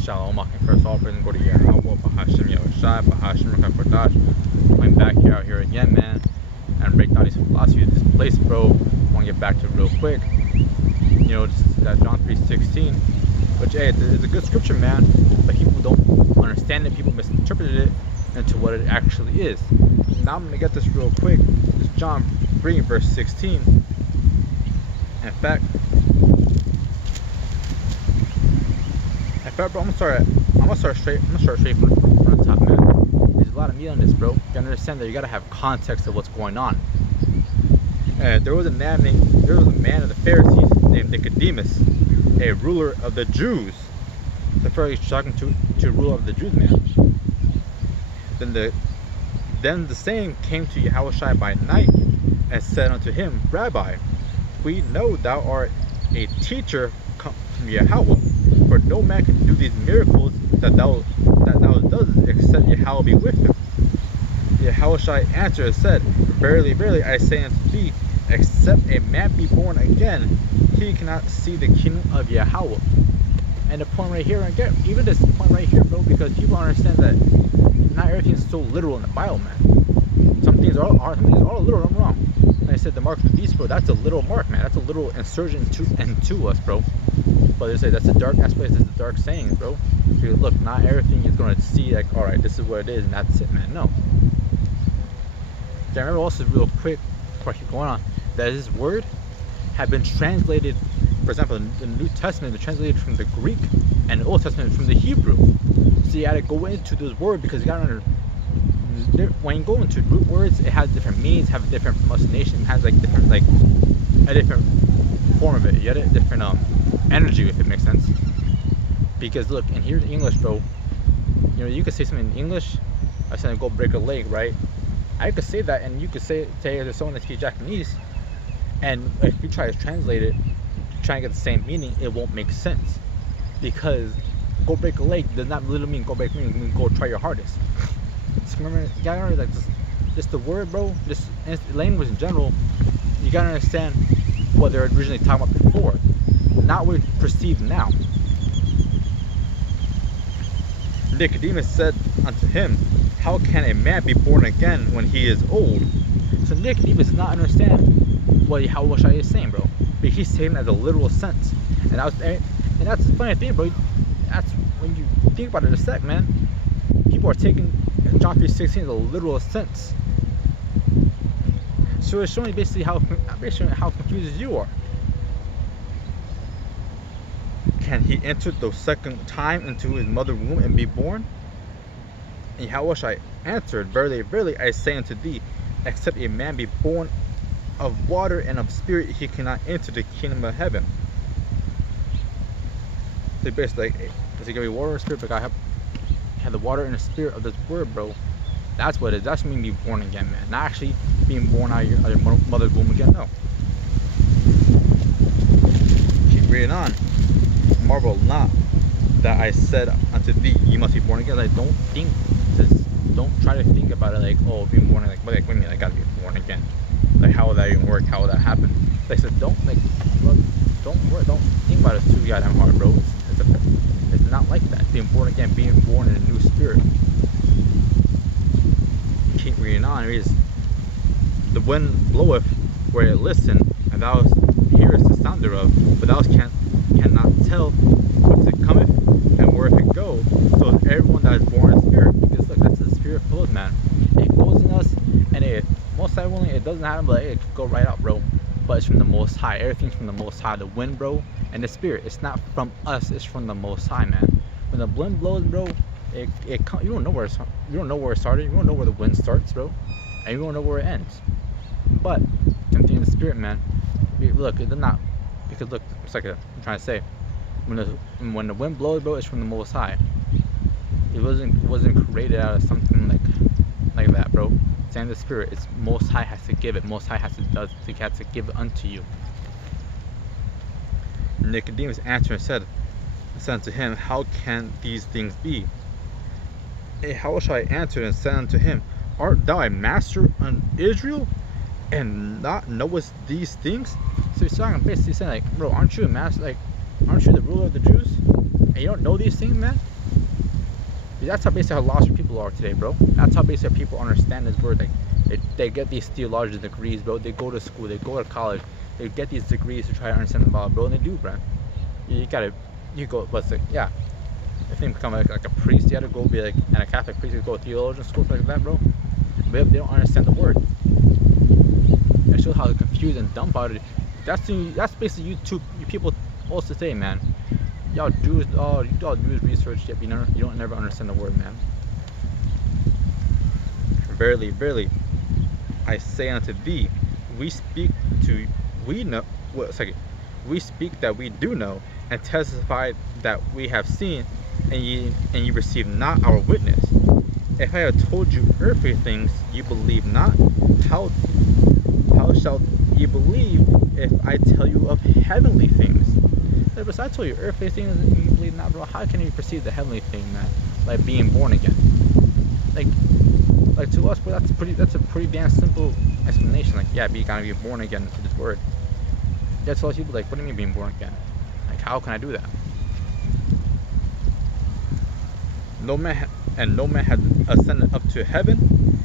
Shalom, first all praise and go to Yahweh, Bahashim Yahushai, Bahashim Rakakodash. Going back here out here again, man, and break down these philosophies of this place, bro. Want to get back to it real quick. You know, that John 3:16, which hey, it's a good scripture, man, but people don't understand it. People misinterpreted it into what it actually is. Now I'm gonna get this real quick. It's John 3 verse 16. In fact, bro, I'm gonna start straight from the top, man. There's a lot of meat on this, bro. You gotta understand that you gotta have context of what's going on. There was a man of the Pharisees named Nicodemus, a ruler of the Jews. The first he's talking to a ruler of the Jews, man. Then the same came to Yahushua by night and said unto him, Rabbi, we know thou art a teacher come from Yahweh, for no man can do these miracles that thou doest except Yahweh be with him. Yahushua answered and said, Verily, verily, I say unto thee, except a man be born again, he cannot see the kingdom of Yahweh. And the point right here, again, even this point right here, bro, because people understand that not everything is so literal in the Bible, man. Some things are literal. I'm wrong. Like I said, the mark of the beast, bro, that's a literal mark, man. That's a literal insertion into us, bro. But they say that's a dark aspect, it's a dark saying, bro. Because look, not everything is gonna see like, all right, this is what it is, and that's it, man. No. I remember also real quick, before I keep going on, that this word had been translated. For example, the New Testament was translated from the Greek, and the Old Testament from the Hebrew. So you had to go into those words because you gotta when you go into root words, it has different meanings, have a different pronunciation, has like different a different form of it. You get a different energy, if it makes sense. Because look, and here in English, bro, you know, you could say something in English. I said go break a leg, right? I could say that, and you could say there's someone that speaks Japanese, and if you try to translate it, try and get the same meaning, it won't make sense. Because go break a leg does not literally mean go break a leg, it means go try your hardest. So remember, you gotta remember that just the word, bro, just language in general, you gotta understand what they're originally talking about before, not what we perceive now. Nicodemus said unto him, how can a man be born again when he is old? So Nicodemus does not understand what Yahushua is saying, bro. But he's saying it as a literal sense. And that's the funny thing, bro. That's when you think about it a sec, man. People are taking John 3:16 as a literal sense. So it's showing basically how confused you are. Can he enter the second time into his mother's womb and be born? And Yahushua answered, Verily, verily, I say unto thee, except a man be born of water and of spirit, he cannot enter the kingdom of heaven. So basically, like, does he give me water and spirit? But I have the water and the spirit of this word, bro. That's what it is. That's mean being born again, man. Not actually being born out of your mother's womb again, no. Keep reading on. Marvel not that I said unto thee, you must be born again. Like, don't try to think about it like, oh, being born again. Like, what do you mean I gotta be born again? Like, how will that even work? How will that happen? Like I said, don't think about it too goddamn hard, bro. It's not like that. Being born again, being born in a new spirit. Keep reading on. It reads, the wind bloweth where it listeth, and thou hearest the sound thereof, but thou cannot tell whence it cometh and where it goes. So is everyone that is born in spirit. Because look, that's the spirit flows, man. It goes in us, and it most likely it doesn't happen, but it could go right out, bro. But it's from the Most High. Everything's from the Most High. The wind, bro, and the spirit. It's not from us. It's from the Most High, man. When the wind blows, bro, you don't know where it started. You don't know where the wind starts, bro, and you don't know where it ends. But something in the spirit, man. Look, it's not because look, it's like I'm trying to say, when the wind blows, bro, it's from the Most High. It wasn't created out of something like that, bro. And the spirit, it's Most High has to give it. Most High has to give it unto you. Nicodemus answered and said unto him, how can these things be? How shall I answer and said unto him, art thou a master on Israel, and not knowest these things? So he's talking basically saying like, bro, aren't you a master? Like, aren't you the ruler of the Jews? and you don't know these things, man, that's how basically how lost people are today, bro. That's how basically people understand this word. Like they get these theological degrees, bro. They go to school, they go to college, they get these degrees to try to understand the Bible, bro, and they do, bro. You go, what's it? Yeah. If they become like a priest, you gotta go be like, and a Catholic priest, you go to theologian school, like that, bro. But they don't understand the word. It shows how confused and dumbfounded. That's basically you people also say, man. Y'all do research, yet you don't never understand the word, man. Verily, verily, I say unto thee, we speak that we do know, and testify that we have seen, and ye receive not our witness. If I have told you earthly things, you believe not. How shall ye believe if I tell you of heavenly things? But I told you earthly things and you believe not, bro. How can you perceive the heavenly thing, man? Like being born again. Like to us, bro, that's a pretty damn simple explanation. Like, yeah, you gotta be born again to this word. That's all people like, what do you mean being born again? Like, how can I do that? No man had ascended up to heaven,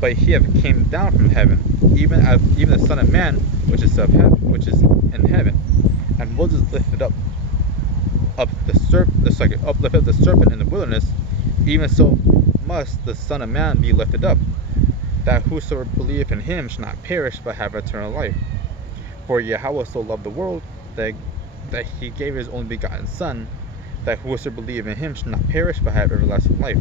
but he have came down from heaven, even the Son of Man, which is in heaven. And Moses lifted up the serpent in the wilderness, even so must the Son of Man be lifted up, that whosoever believeth in him should not perish but have eternal life. For Yahweh so loved the world that he gave his only begotten Son, that whosoever believeth in him should not perish but have everlasting life.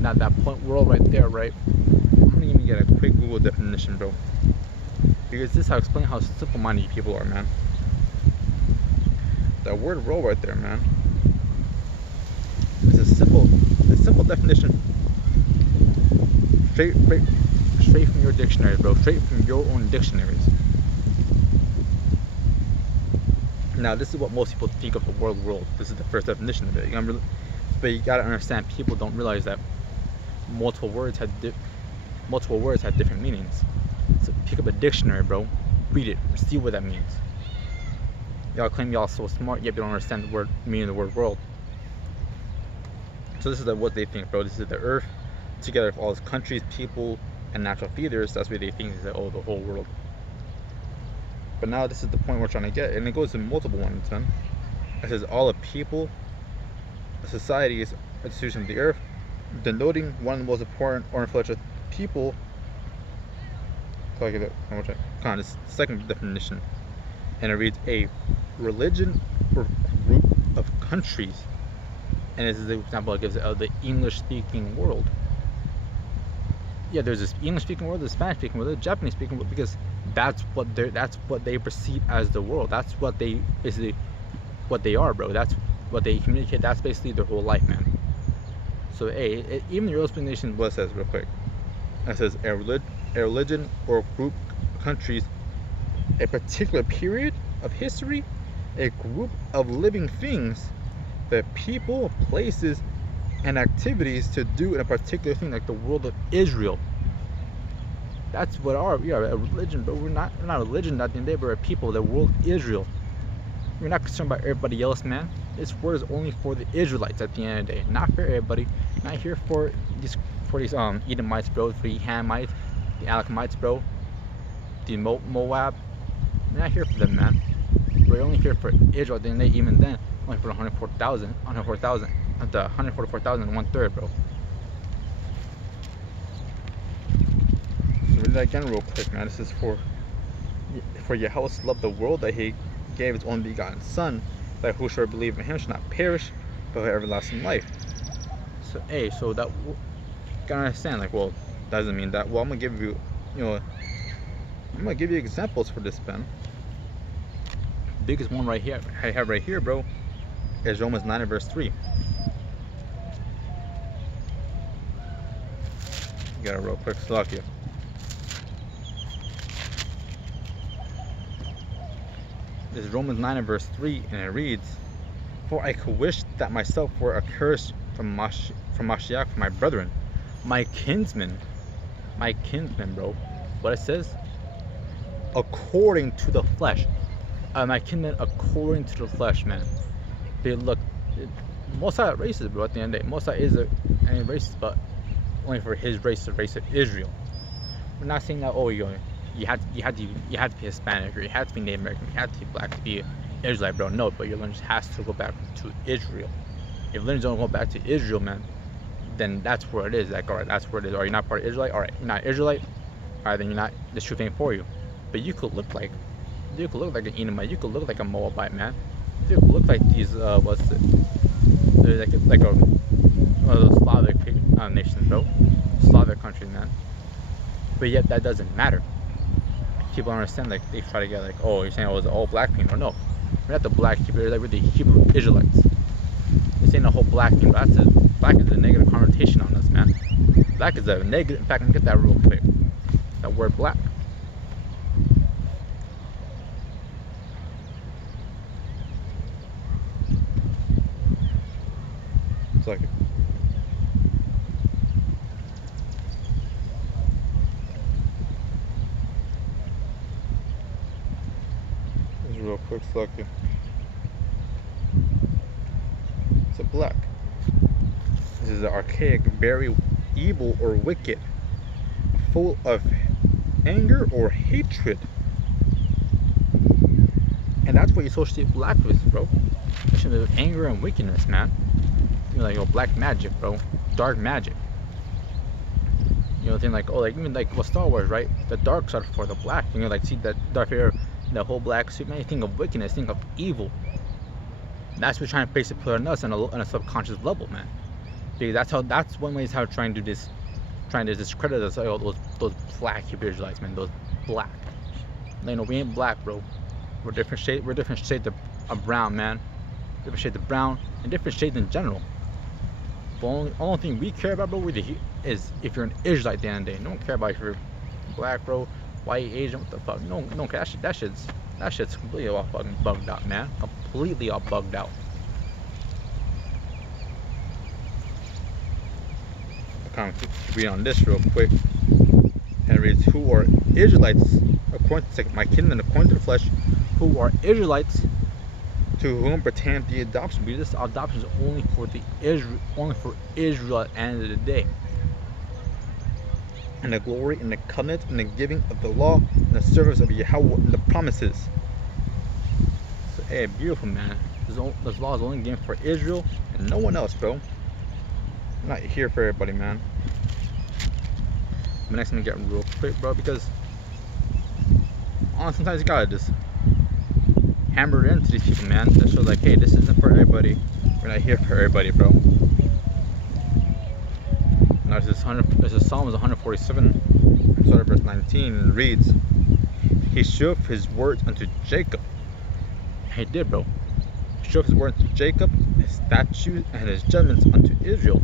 Now that point world right there, right? I'm gonna even get a quick Google definition, bro, because this is how I explain how simple-minded people are, man. That word "world" right there, man. It's a simple definition. Straight from your dictionary, bro. Straight from your own dictionaries. Now, this is what most people think of the word "world." This is the first definition of it. But you gotta understand, people don't realize that multiple words have different meanings. So pick up a dictionary, bro. Read it. See what that means. Y'all claim y'all so smart, yet you don't understand the meaning of the word "world." So this is what they think, bro. This is the earth, together with all its countries, people, and natural feeders. That's what they think is the whole world. But now this is the point we're trying to get, and it goes in multiple ones, man. It says all the people, societies, institutions of the earth, denoting one of the most important or influential people. This second definition, and it reads a religion or group of countries. And this is the example it gives of the English-speaking world. Yeah, there's this English-speaking world, the Spanish-speaking world, the Japanese-speaking world, because that's what they perceive as the world. That's what they are, bro. That's what they communicate. That's basically their whole life, man. So, even your explanation, what it says, real quick. It says a religion or group of countries, a particular period of history, a group of living things, the people, places, and activities to do in a particular thing, like the world of Israel. That's what we are, a religion, but we're not a religion at the end of the day, we're a people, the world of Israel. We're not concerned about everybody else, man. This word is only for the Israelites at the end of the day, not for everybody. Not here for these Edomites, bro, for the Hamites, the Alachmites, bro, the Moab. We're not here for them, man. We're only here for Israel. Then even then, only for 144,000, the 144,000 and 1/3, bro. So read that again real quick, man. This is for Yahweh loved the world that he gave his only begotten Son, that whosoever believe in him should not perish, but have everlasting life. So that you gotta understand, like, well, that doesn't mean that. Well, I'm gonna give you, examples for this, Ben. Biggest one right here, I have right here, bro, is Romans 9 and verse 3. Got it real quick, Slovakia. This is Romans 9 and verse 3, and it reads, "For I could wish that myself were accursed from Mashiach, for my brethren, my kinsmen, bro." What it says? According to the flesh. My kinsmen according to the flesh, man. But look, Mosai racist, bro. At the end of the day, Mosai is any racist, but only for his race, the race of Israel. We're not saying that you had to be Hispanic, or you had to be Native American, you had to be black to be Israelite, bro. No, but your lineage has to go back to Israel. If lineage don't go back to Israel, man, then that's where it is. Like, all right, that's where it is. Are you not part of Israelite? All right, you're not Israelite. All right, then you're not. This truth ain't for you. But you could look like an Edomite. You could look like a Moabite, man. You could look like these what's it? They're like a one of those Slavic nations, bro. Slavic countries, man. But yet that doesn't matter. People don't understand. Like, they try to get like, oh, you're saying it was all black people? No, we're not the black Hebrew. Like, we're the Hebrew Israelites. This ain't a whole black people. Black is a negative connotation on us, man. Black is a negative. In fact, let me get that real quick. That word black. It's like it's real quick second. It's a black. This is archaic, very evil or wicked, full of anger or hatred. And that's what you associate black with, bro. With anger and wickedness, man. You're like, oh, black magic, bro. Dark magic. You know, thing like, oh, like even like, well, Star Wars, right? The dark side for the black. You know, like, see that Darth Vader, the whole black suit, man. You think of wickedness, think of evil. That's what we're trying to basically put on us on a subconscious level, man. Because that's one way is how trying to do this, trying to discredit us. Like, oh, those black Hebrew Israelites, man. Those black. You know, we ain't black, bro. We're different shade. We're different shades of brown, man. Different shades of brown and different shades in general. The only thing we care about, bro, is if you're an Israelite at the end of the day. No one care about if you're black, bro, white, Asian, what the fuck. No care. That shit's completely all fucking bugged out, man. Completely all bugged out. I'll kind of read on this real quick. And it reads, who are Israelites, according to my kingdom, according to the flesh, who are Israelites, to whom pertain the adoption. Because this adoption is only for Israel at the end of the day. And the glory and the covenant and the giving of the law and the service of Yahweh and the promises. So, hey, beautiful, man. This law is only given for Israel and no one else, bro. I'm not here for everybody, man. But next, I'm gonna get real quick, bro, because honestly, sometimes you gotta just hammer it into these people, man. That shows like, hey, this isn't for everybody. We're not here for everybody, bro. Now this is Psalms 147, start at verse 19, and it reads, he showed his words unto Jacob. And he did, bro. He showed his words unto Jacob, his statutes and his judgments unto Israel.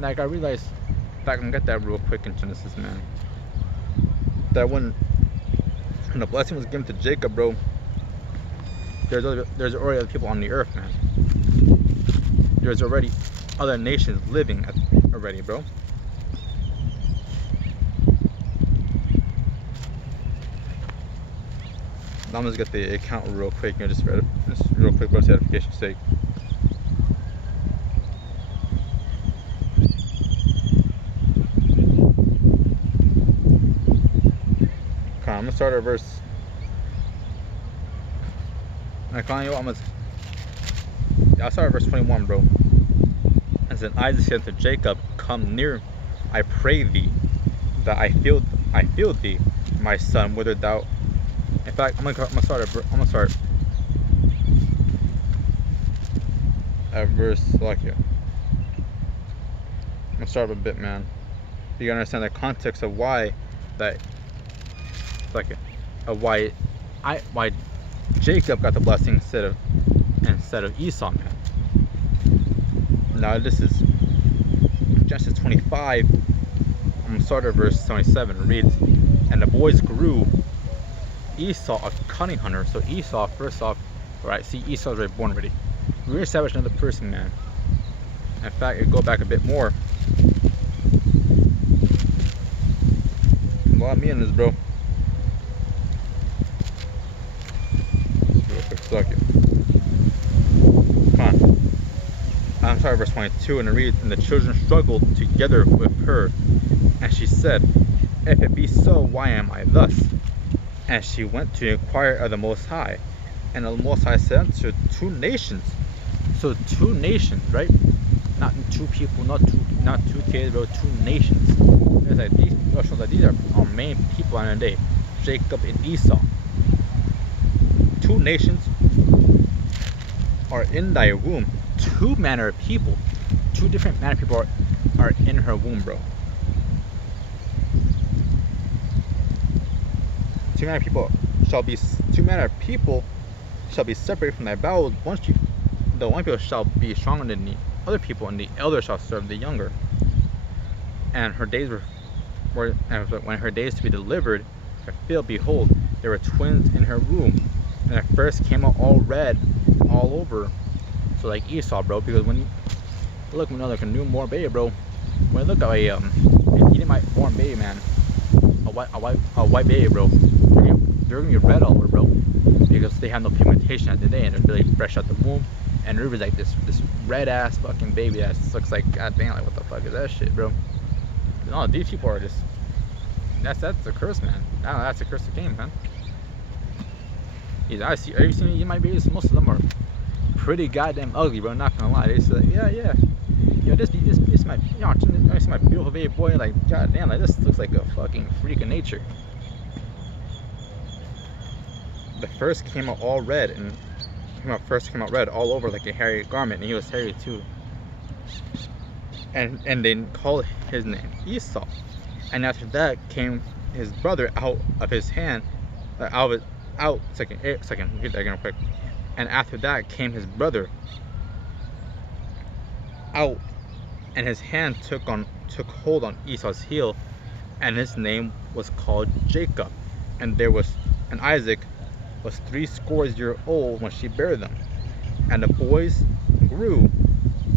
Like, I realized, if I can get that real quick in Genesis, man, that when the blessing was given to Jacob, bro, there's already other people on the earth, man. There's already other nations living already, bro. Now I'm just get the account real quick. You know, just real quick for edification's sake. Okay, I'm gonna start at verse. I'll start at verse 21, bro. And then Isaac said to Jacob, come near, I pray thee, that I feel thee, my son, whither thou. In fact, I'm gonna start at verse like here. I'm gonna start up a bit, man. You gotta understand the context of why that, like, of why Jacob got the blessing instead of Esau, man. Now this is Genesis 25. I'm gonna start at verse 27. It reads, and the boys grew, Esau a cunning hunter. So Esau, first off, alright, see, Esau's already born already. Reestablish another person, man. In fact, it go back a bit more. A lot of me in this, bro. Real quick second. Come on. I'm sorry, verse 22, and it reads, "And the children struggled together with her, and she said, If it be so, why am I thus? And she went to inquire of the Most High. And the Most High said unto her, 2 nations." So 2 nations, right? Not 2 people, not two kids, but 2 nations. It's like these shows that these are our main people on the day. Jacob and Esau. 2 nations are in thy womb. 2 manner of people. 2 different manner of people are in her womb, bro. 2 manner of people shall be separated from thy bowels. The one people shall be stronger than the other people, and the elder shall serve the younger. And her days and when her days to be delivered were fulfilled, behold, there were twins in her womb. And at first came out all red all over. So like Esau, bro, because when you look when like a newborn baby, bro, when you look at a eating my born baby, man, a white baby, bro, they're gonna be red all over, bro, because they have no pigmentation at the day and they're really fresh out the womb. And Ruby's like this red ass fucking baby that looks like, god damn, like what the fuck is that shit, bro? No, these people are just that's a curse, man. I don't know, that's a curse of game, man. Are you seeing my babies? Most of them are pretty goddamn ugly, bro. Not gonna lie. They say, yeah. This my, this my beautiful baby boy. Like, goddamn, like this looks like a fucking freak of nature. The first came out all red and came out red all over like a hairy garment, and he was hairy too. And they called his name Esau. And after that came his brother out of his hand, second, read that again real quick. And after that came his brother out, and his hand took hold on Esau's heel, and his name was called Jacob. And Isaac was 80 years old when she bare them. And the boys grew,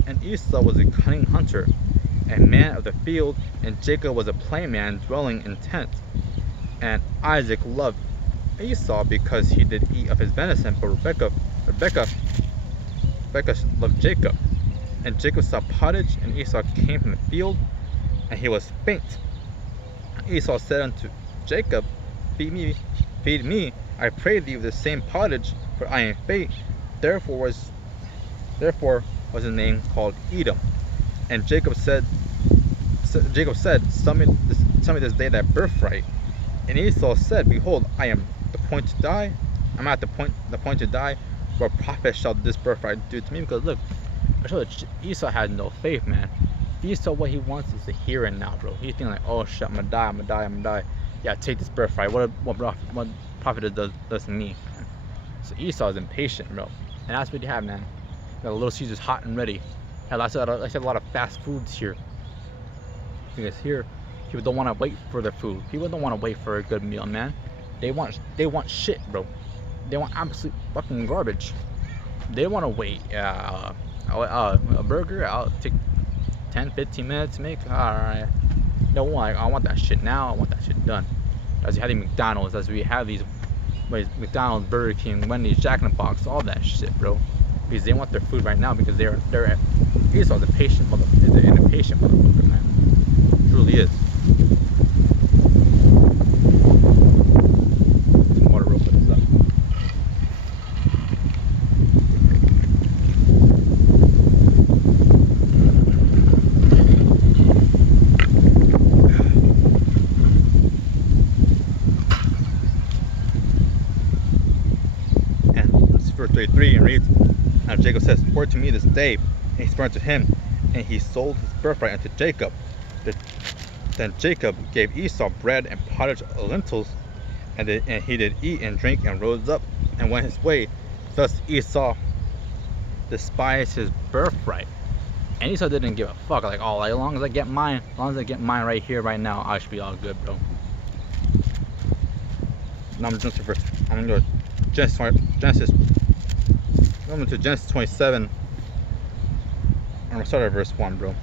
and Esau was a cunning hunter, a man of the field, and Jacob was a plain man dwelling in tents. And Isaac loved Esau because he did eat of his venison, but Rebekah loved Jacob. And Jacob saw pottage, and Esau came from the field, and he was faint. Esau said unto Jacob, Feed me, I pray thee, with the same pottage, for I am faint. Therefore was his name called Edom. And Jacob said, Sell me this day thy birthright. And Esau said, Behold, I am the point to die. I'm at the point to die. What profit shall this birthright do to me? Because look, I show that Esau has no faith, man. Esau, what he wants is the here and now, bro. He's thinking like, oh shit, I'm gonna die. Yeah, take this birthright. What profit it does to me? So Esau is impatient, bro. And that's what you have, man. You got Little Caesars hot and ready. Hell, I said a lot of fast foods here. Because here, people don't want to wait for their food. People don't want to wait for a good meal, man. They want shit, bro. They want absolute fucking garbage. They want to wait. A burger, I'll take 10-15 minutes to make. Alright. No one, I want that shit now. I want that shit done. As we have the McDonald's, as we have these McDonald's, Burger King, Wendy's, Jack in the Box, all that shit, bro. Because they want their food right now, because Esau's an impatient motherfucker, man. It truly is. Some water real quick, this up. And this is verse 33, and reads, and Jacob says, Swear to me this day. And he swore unto him, and he sold his birthright unto Jacob. Then Jacob gave Esau bread and pottage of lentils, and he did eat and drink, and rose up and went his way. Thus Esau despised his birthright. And Esau didn't give a fuck, like, oh, like, as long as I get mine right here, right now, I should be all good, bro. Now I'm going to go to Genesis. I'm going to Genesis 27. I'm going to start at verse 1, bro.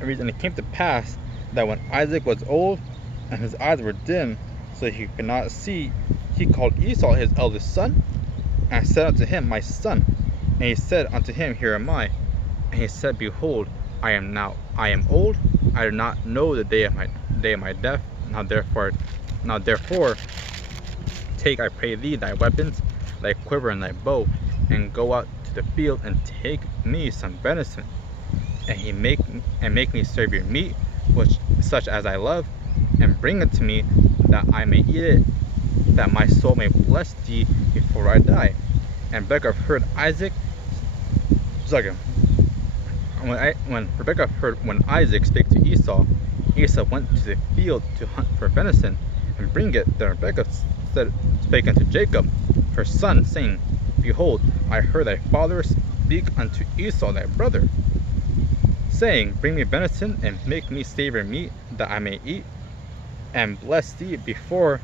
And it came to pass that when Isaac was old and his eyes were dim, so he could not see, he called Esau his eldest son, and said unto him, My son. And he said unto him, Here am I. And he said, Behold, I am old, I do not know the day of my death. Now therefore take, I pray thee, thy weapons, thy quiver and thy bow, and go out to the field and take me some venison, and make me serve your meat, which such as I love, and bring it to me, that I may eat it, that my soul may bless thee before I die. And Rebekah heard Isaac. Second, when Rebekah heard when Isaac spake to Esau, Esau went to the field to hunt for venison, and bring it. Then Rebekah spake unto Jacob, her son, saying, Behold, I heard thy father speak unto Esau thy brother, saying, Bring me venison, and make me savor meat, that I may eat, and bless thee before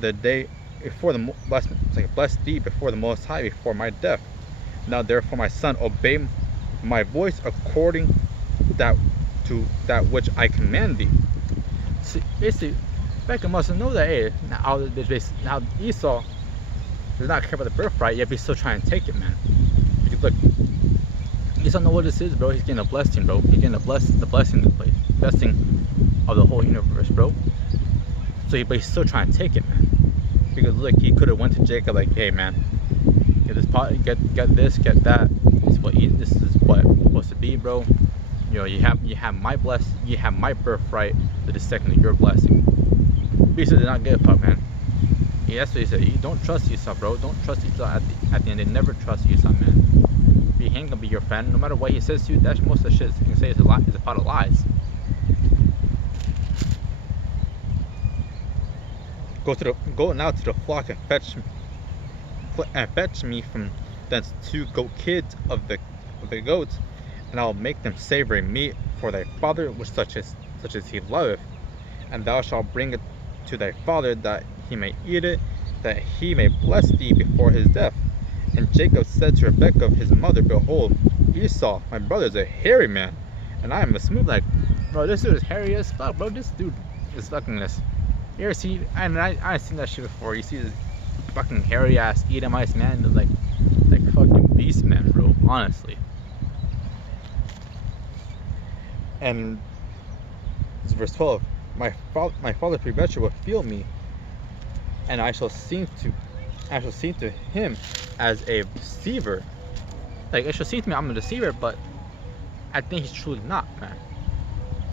the bless thee before the Most High before my death. Now therefore, my son, obey my voice according to that which I command thee. See, basically, Rebekah must know that, hey, now Esau does not care about the birthright, yet he's still trying to take it, man. Because look, Esau know what this is, bro. He's getting a blessing, bro. He's getting the blessing of the place, blessing of the whole universe, bro. But he's still trying to take it, man. Because look, he could have went to Jacob like, hey, man, get this pot, get this, get that. This is what it's supposed to be, bro. You know, you have my birthright to the second of your blessing. Esau did not give a fuck, man. That's what he said. You don't trust Esau, bro. Don't trust Esau. At the end, they never trust Esau, man. He ain't gonna be your friend. No matter what he says to you, that's most of the shit he can say is a lie. Is a pot of lies. Go now to the flock and fetch me from thence 2 goat kids of the goats, and I'll make them savory meat for thy father, which such as he loveth. And thou shalt bring it to thy father, that he may eat it, that he may bless thee before his death. And Jacob said to Rebekah his mother, Behold, Esau my brother is a hairy man, and I am a smooth. Like, bro, this dude is hairy as fuck, bro. This dude is fucking this. You ever see? I've seen that shit before. You see this fucking hairy ass Edomite man, like fucking beast man, bro. Honestly. And this is verse 12. My father peradventure will feel me, and I shall seem to him as a deceiver. Like, it shall seem to me I'm a deceiver, but I think he's truly not, man.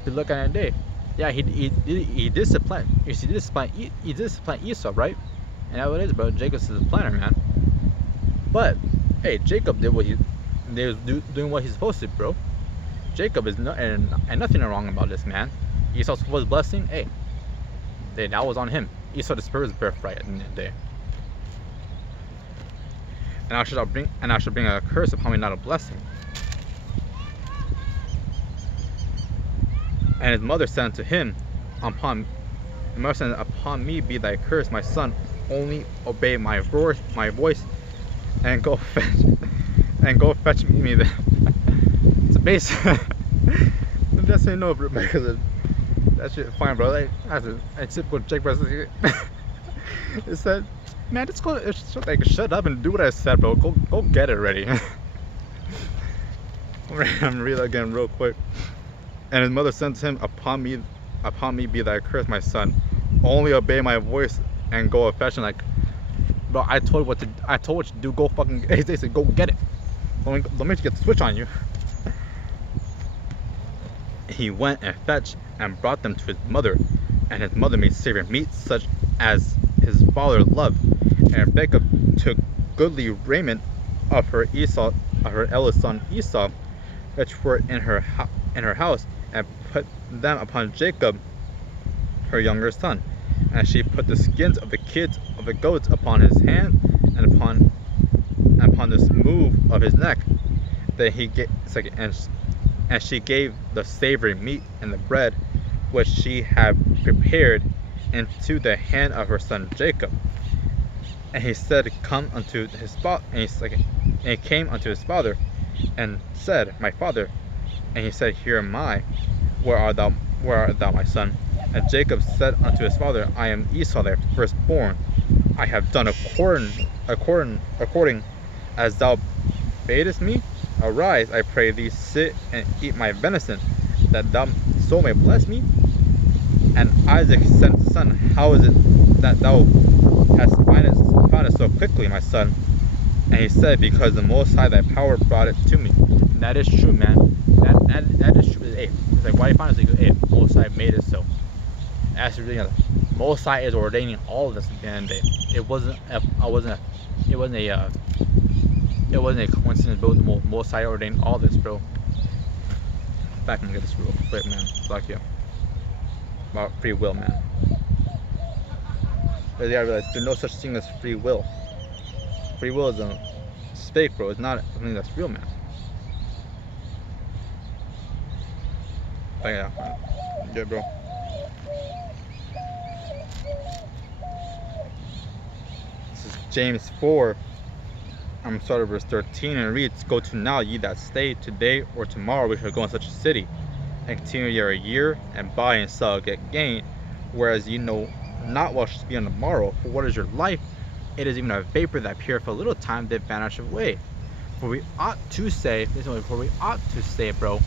To look at it today. Yeah, he did supplant. You see, he did supplant Esau, right? And that's what it is, bro. Jacob's the planner, man. But hey, Jacob did doing what he's supposed to, bro. Jacob is and nothing wrong about this, man. Esau's supposed blessing, hey, that was on him. Esau dispersed his birthright at the end of the day. And I shall bring a curse upon me, not a blessing. And his mother said unto him, Upon me be thy curse, my son, only obey my voice, and go fetch me them. So basically, that's how you know, bro, because that shit fine, bro. Like, that's a typical Jake Wesley. It said, man, just go, shut up and do what I said, bro. Go get it ready. I'm read again real quick. And his mother said to him, Upon me be thy curse, my son. Only obey my voice and go fetch him. Like, bro, I told what you to do. Go fucking. They said, go get it. Don't make you get the switch on you. He went and fetched and brought them to his mother, and his mother made savory meat such as his father loved. And Rebekah took goodly raiment of her eldest son Esau, which were in her house, and put them upon Jacob, her younger son. And she put the skins of the kids of the goats upon his hand, and upon the smooth of his neck. Then and she gave the savory meat and the bread which she had prepared into the hand of her son Jacob. And he said, Come unto his father. And he came unto his father, and said, My father. And he said, Here am I. Where art thou, my son? And Jacob said unto his father, I am Esau thy firstborn. I have done according as thou badest me. Arise, I pray thee, sit and eat my venison, that thou so may bless me. And Isaac said to his son, how is it that thou hast found it so quickly, my son? And he said, because the Most High, thy power, brought it to me. And that is true, man. That is true. Hey, it's like, why do you find it? Hey, Most High made it so. As really, Most High is ordaining all of this at the end of the day. It wasn't a coincidence, bro. The Most High ordained all this, bro. Back and get this real quick, man. Fuck you. About free will, man. But you gotta realize there's no such thing as free will. Free will is a fake, bro. It's not something that's real, man. But yeah, bro. This is James 4. I'm starting verse 13, and it reads, go to now, ye that stay, today or tomorrow we shall go in such a city, and continue here a year, and buy and sell, get gain, whereas ye know not what shall be on the morrow. For what is your life? It is even a vapor that appeareth for a little time, that vanisheth away. For we ought to say, bro,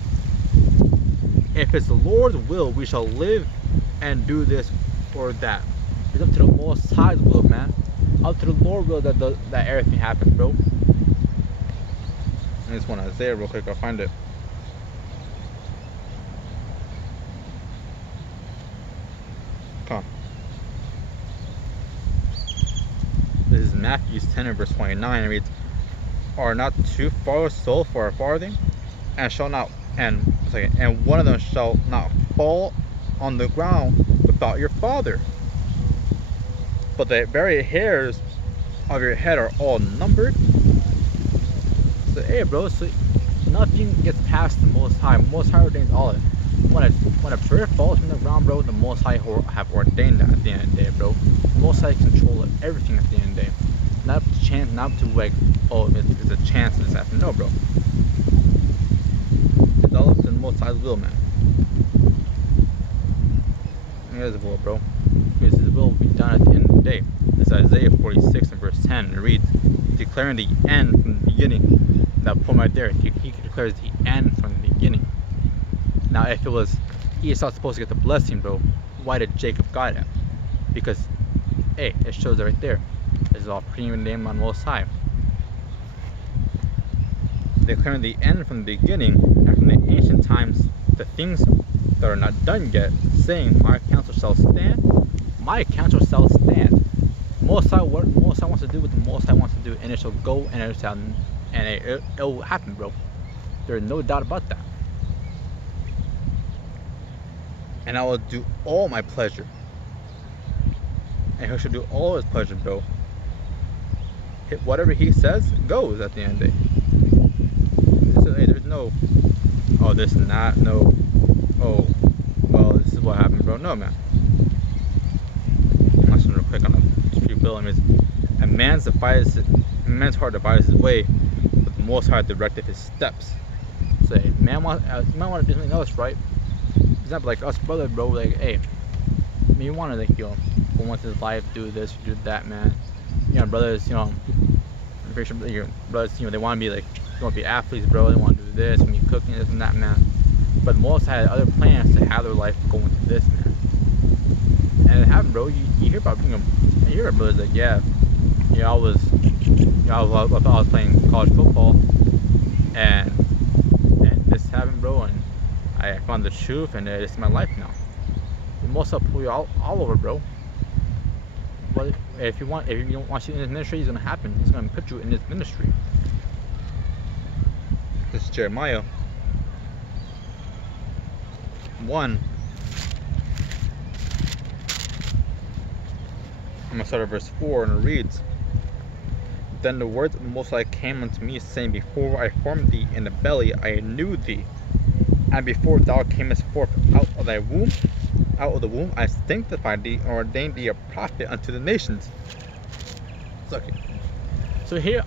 if it's the Lord's will, we shall live and do this or that. It's up to the Most High's will, man. Up to the Lord's will that everything happens, bro. I just want Isaiah real quick. I'll find it. Come on. This is Matthew 10 and verse 29. It reads, are not two fathers sold for a farthing, and one of them shall not fall on the ground without your Father. But the very hairs of your head are all numbered. So hey, bro, so nothing gets past the Most High. Most High ordains all of it. When a prayer falls from the ground, bro, the Most High have ordained that at the end of the day, bro. The Most High control everything at the end of the day. Not up to chance, not up to like, oh, it's a chance of this happening. No, bro. It's all up to the Most High's will, man. Here's the will, bro. Because His will will be done at the end of the day. This is Isaiah 46 and verse 10. And it reads, declaring the end from the beginning. That poem right there, he declares the end from the beginning. Now, if it was Esau supposed to get the blessing, bro, why did Jacob got it? Because, hey, it shows it right there. This is all prenamed on Most High. Declaring the end from the beginning, and from the ancient times, the things that are not done yet, saying, my counsel shall stand, my counsel shall stand. Most High, what Most High wants to do, what the Most High wants to do, and it shall go, and it will happen, bro. There's no doubt about that. And I will do all my pleasure, and He shall do all His pleasure, bro. Whatever He says goes at the end of the day. So, hey, there's no, oh, this and that, no, oh, well, this is what happened, bro. No, man. I'm just gonna click on the free will. I mean, a man's heart devises his way, but the Most High directed his steps. So, hey, you might want to do something else, right? For example, like us brother, bro, like, hey, you want to, like, go once in his life, do this, do that, man. Brothers, I'm pretty sure your brothers, they want to be like, they want to be athletes, bro. They want to do this, and be cooking this and that, man. But most had other plans to have their life go into this, man. And it happened, bro. You hear about, you hear about brothers like, yeah, I was playing college football, and this happened, bro, and I found the truth, and it's my life now. Most will pull you all over, bro. But if you don't want you in His ministry, it's gonna happen. He's gonna put you in His ministry. This is Jeremiah 1. I'm gonna start at verse 4, and it reads, then the words of the Most High came unto me, saying, before I formed thee in the belly, I knew thee, and before thou camest forth out of the womb, I sanctified thee and ordained thee a prophet unto the nations. So here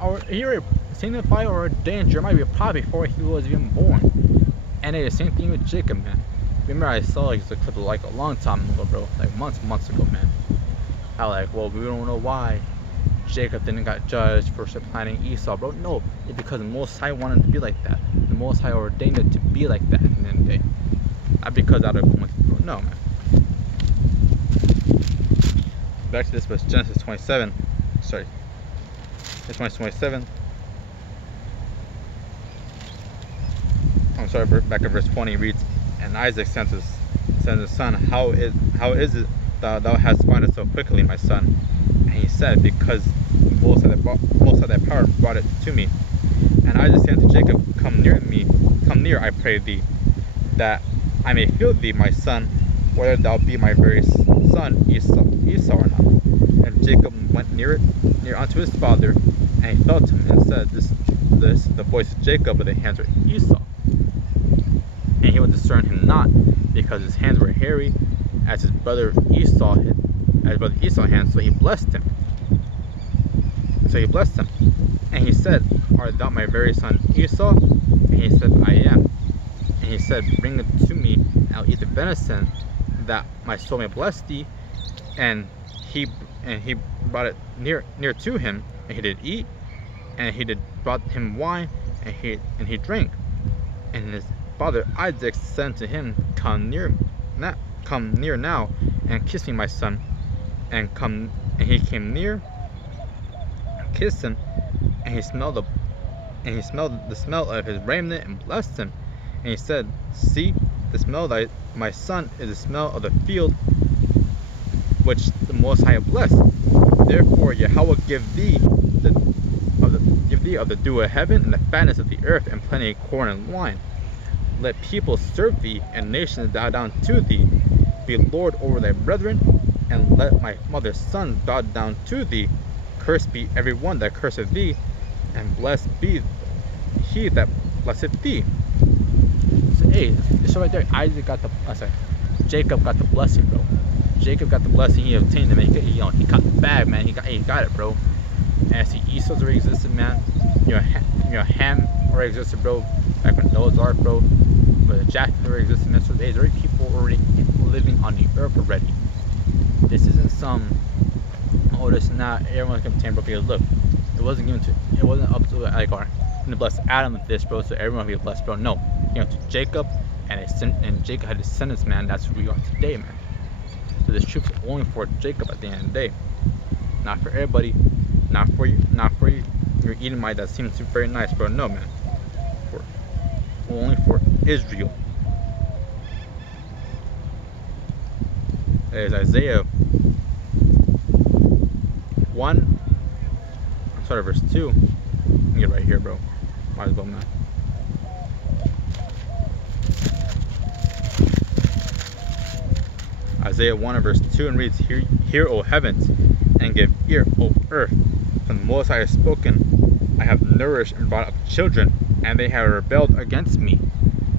sanctified or ordained Jeremiah to be a prophet before he was even born. And it's the same thing with Jacob, man. Remember, I saw like a clip like a long time ago, bro, like months ago, man. How like, well, we don't know why Jacob didn't got judged for supplanting Esau, bro. No, it's because the Most High wanted it to be like that. The Most High ordained it to be like that in the end of the day. Not because out of coincidence, bro. No, man. Back to this verse, Genesis 27. Sorry. Genesis 27. I'm sorry, back in verse 20 reads, and Isaac said to his son, How is it thou hast found it so quickly, my son? And he said, Because most of that power brought it to me. And Isaac said to Jacob, Come near, I pray thee, that I may feel thee, my son, whether thou be my very son Esau or not. And Jacob went near unto his father, and he felt him, and said, This the voice of Jacob, but the hands are Esau. And he would discern him not, because his hands were hairy, as his brother Esau hands. So he blessed him. And he said, Art thou my very son Esau? And he said, I am. And he said, Bring it to me, and I'll eat the venison, that my soul may bless thee. And he brought it near to him, and he did eat, and he did brought him wine, and he drank. And his father Isaac said to him, Come near now, and kiss me, my son. And he came near, kissed him, and he smelled the smell of his raiment, and blessed him. And he said, See, the smell of my son is the smell of the field which the Most High blessed. Therefore Yahweh give thee of the dew of heaven, and the fatness of the earth, and plenty of corn and wine. Let people serve thee, and nations bow down to thee. Be Lord over thy brethren, and let my mother's sons bow down to thee. Cursed be every one that curseth thee, and blessed be he that blesseth thee. So hey, so right there, Jacob got the blessing, bro. Jacob got the blessing. He obtained it, man. He got the bag, man. He got it, bro. And see, Esau's already existed, man. Ham already existed, bro. Back when Noah's Ark, bro. But Japheth already existed, man. So there's already people already living on the earth already. This isn't some, oh, this and that. Everyone's gonna obtain, bro. Because look, it wasn't up to Agar to bless Adam with this, bro. So everyone will be blessed, bro. No, to Jacob, and Jacob had descendants, man. That's who we are today, man. So this truth is only for Jacob at the end of the day, not for everybody, not for you, your Edomite that seems very nice, bro. No, man, only for Israel. There's Isaiah 1. Sorry, verse 2. Let me get right here, bro. Might as well, man. Isaiah 1 and verse 2, and reads, Hear, O heavens, and give ear, O earth. From the Most I have spoken, I have nourished and brought up children, and they have rebelled against me.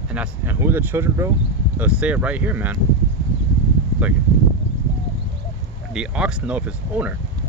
And who are the children, bro? They'll say it right here, man. It's like, the ox knoweth his owner,